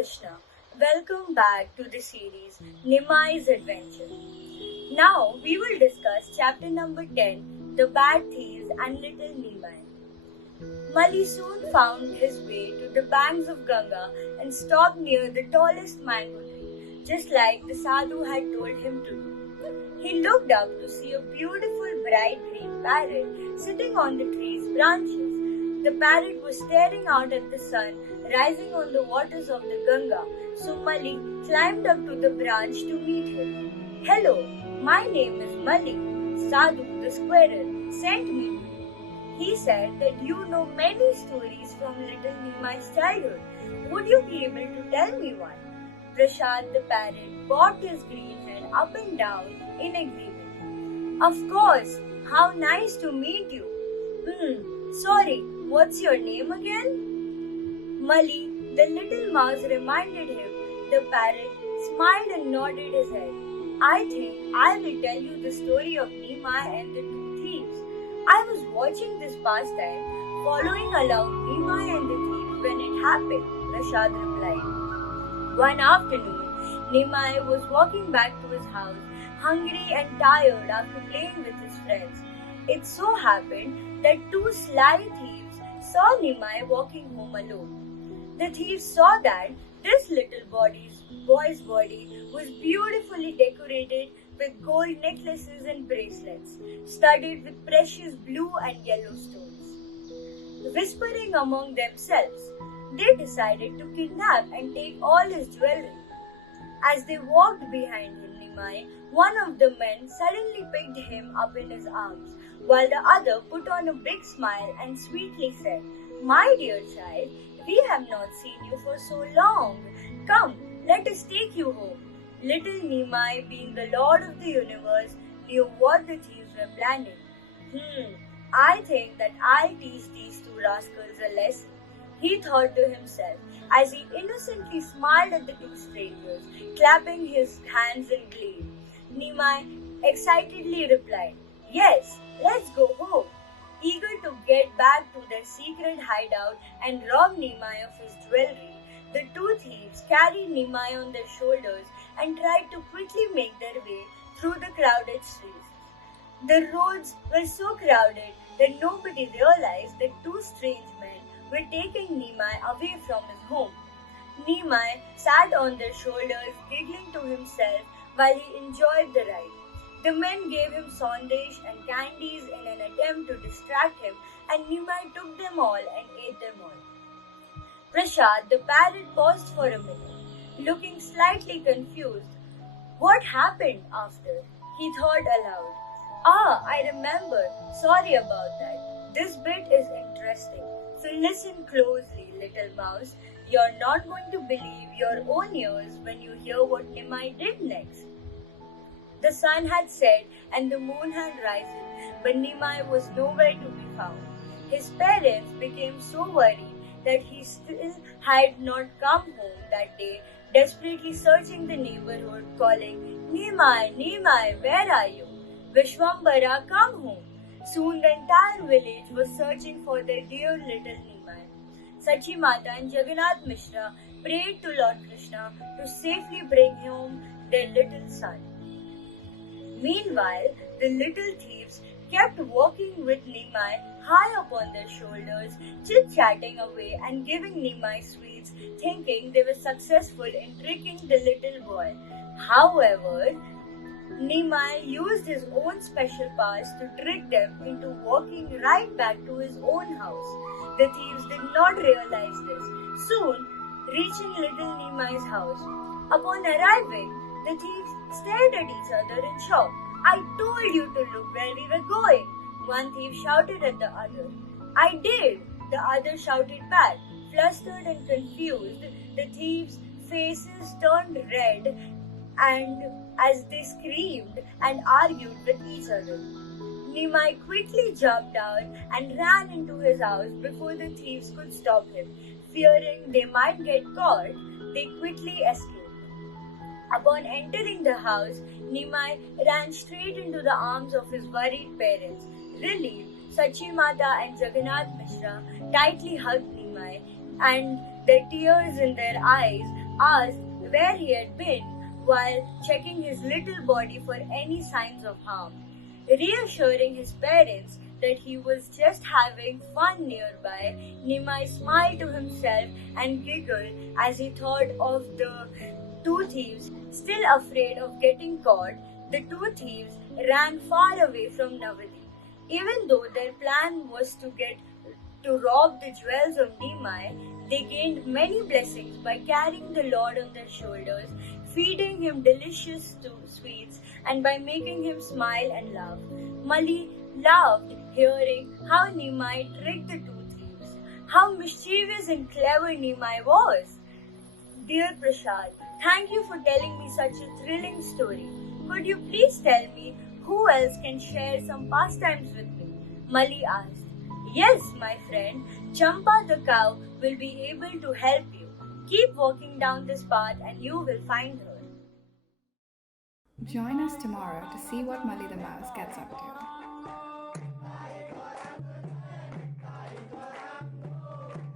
Krishna. Welcome back to the series Nimai's Adventure. Now we will discuss chapter number 10, The Bad Thieves and Little Nimai. Mali soon found his way to the banks of Ganga and stopped near the tallest mango tree, just like the sadhu had told him to do. He looked up to see a beautiful bright green parrot sitting on the tree's branches. The parrot was staring out at the sun rising on the waters of the Ganga, so Mali climbed up to the branch to meet him. Hello, my name is Mali. Sadhu the squirrel sent me to you. He said that you know many stories from little Nimai's childhood. Would you be able to tell me one? Prashad the parrot bobbed his green head up and down in agreement. Of course, how nice to meet you. Sorry, what's your name again? Mali, the little mouse reminded him. The parrot smiled and nodded his head. I think I will tell you the story of Nimai and the two thieves. I was watching this pastime, following along Nimai and the thieves when it happened, Rashad replied. One afternoon, Nimai was walking back to his house, hungry and tired after playing with his friends. It so happened that two sly thieves saw Nimai walking home alone. The thieves saw that this little boy's body was beautifully decorated with gold necklaces and bracelets, studded with precious blue and yellow stones. Whispering among themselves, they decided to kidnap and take all his jewelry. As they walked behind Nimai, one of the men suddenly picked him up in his arms, while the other put on a big smile and sweetly said, My dear child, we have not seen you for so long. Come, let us take you home. Little Nimai, being the lord of the universe, knew what the thieves were planning. I think that I'll teach these two rascals a lesson, he thought to himself as he innocently smiled at the two strangers, clapping his hands in glee. Nimai excitedly replied, Yes, let's go home. Eager to get back to their secret hideout and rob Nimai of his jewelry, the two thieves carried Nimai on their shoulders and tried to quickly make their way through the crowded streets. The roads were so crowded that nobody realized that two strange men were taking Nimai away from his home. Nimai sat on their shoulders, giggling to himself while he enjoyed the ride. The men gave him sandesh and candies in an attempt to distract him, and Nimai took them all and ate them all. Prashad, the parrot, paused for a minute, looking slightly confused. What happened after? He thought aloud. I remember. Sorry about that. This bit is interesting. So listen closely, little mouse. You're not going to believe your own ears when you hear what Nimai did next. The sun had set and the moon had risen, but Nimai was nowhere to be found. His parents became so worried that he still had not come home that day, desperately searching the neighborhood, calling, Nimai, Nimai, where are you? Vishwambara, come home. Soon the entire village was searching for their dear little Nimai. Sachi Mata and Jagannath Mishra prayed to Lord Krishna to safely bring home their little son. Meanwhile, the little thieves kept walking with Nimai high up on their shoulders, chit-chatting away and giving Nimai sweets, thinking they were successful in tricking the little boy. However, Nimai used his own special powers to trick them into walking right back to his own house. The thieves did not realize this. Soon, reaching little Nimai's house. Upon arriving, the thieves stared at each other in shock. I told you to look where we were going, one thief shouted at the other. I did, the other shouted back. Flustered and confused, the thieves' faces turned red and as they screamed and argued with each other. Nimai quickly jumped out and ran into his house before the thieves could stop him. Fearing they might get caught, they quickly escaped. Upon entering the house, Nimai ran straight into the arms of his worried parents. Relieved, Sachi Mata and Jagannath Mishra tightly hugged Nimai and their tears in their eyes asked where he had been while checking his little body for any signs of harm. Reassuring his parents that he was just having fun nearby, Nimai smiled to himself and giggled as he thought of the two thieves. Still afraid of getting caught, the two thieves ran far away from Navadi. Even though their plan was to rob the jewels of Nimai, they gained many blessings by carrying the Lord on their shoulders, feeding him delicious sweets, and by making him smile and laugh. Mali loved hearing how Nimai tricked the two thieves, how mischievous and clever Nimai was. Dear Prasad, thank you for telling me such a thrilling story. Could you please tell me who else can share some pastimes with me? Mali asked. Yes, my friend, Champa the cow will be able to help you. Keep walking down this path and you will find her. Join us tomorrow to see what Mali the Mouse gets up to.